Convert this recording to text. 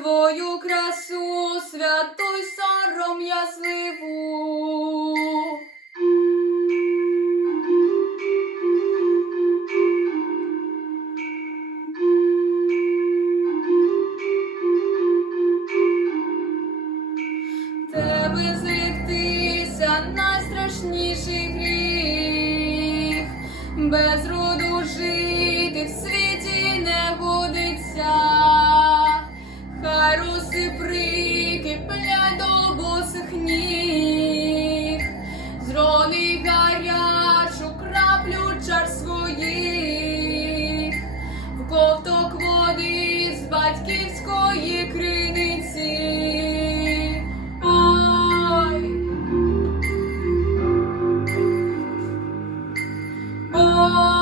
свою красу, святуй сором ясливу. Тебе зректися найстрашніший гріх без. Oh.